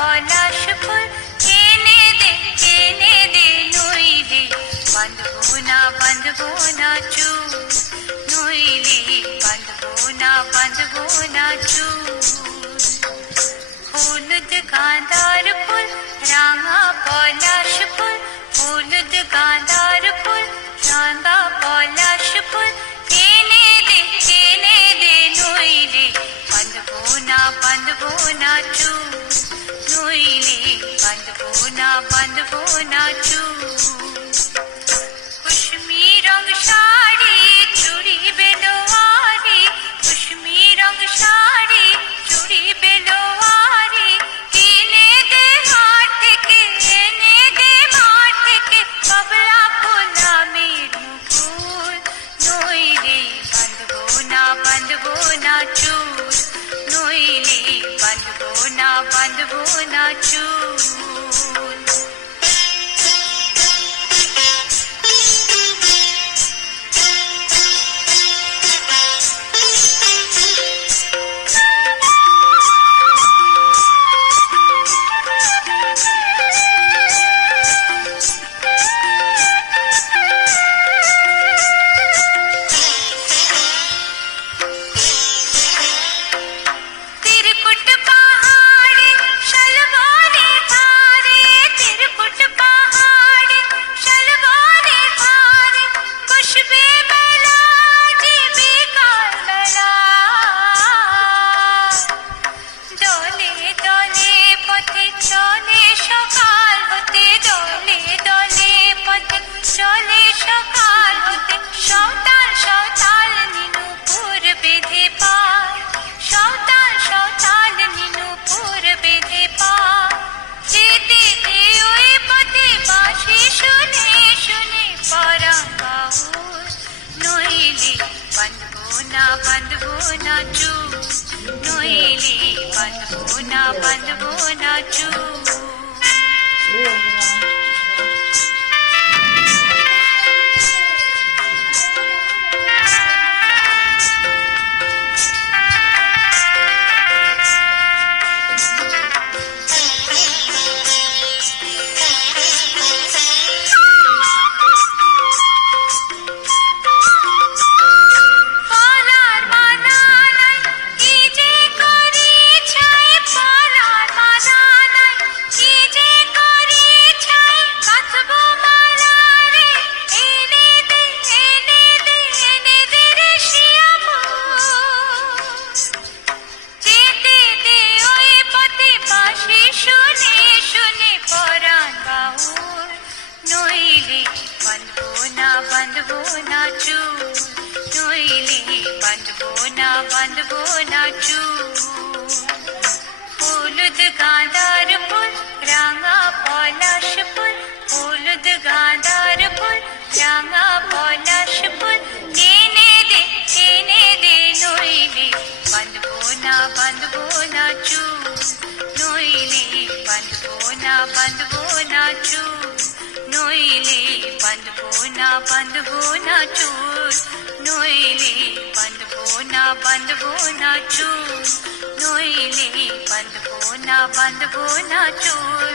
পলাশ ফুল এনে দে নইলে বাঁধবো না চুল, নইলে বাঁধবো না চুল। হলুদ গাঁদার ফুল রাঙা পলাশ ফুল, হলুদ গাঁদার ফুল রাঙা পলাশ ফুল এনে দে নইলে বাঁধবো না চুল, নইলে বাঁধবো না চুল। কুসুমি রং শাড়ি চুড়ি বেলোয়ারি, কুসুমি রং শাড়ি চুড়ি বেলোয়ারি এনে দে মাঠ থেকে বাবলা ফুল আমের মুকুল, নইলে বাঁধবো না চুল, নইলে বাঁধবো না চুল। বাঁধবো না চুল, নইলে বাঁধবো না চুল। বাঁধবো না চুল, নইলে বাঁধবো না চুল। হলুদ গাঁদার ফুল রাঙা পলাশ ফুল, হলুদ গাঁদার ফুল রাঙা পলাশ ফুল এনে দে নইলে বাঁধবো না চুল, নইলে বাঁধবো না চুল, নইলে বাঁধবো না চুল, নইলে বাঁধবো না চুল, নইলে বাঁধবো না চুল।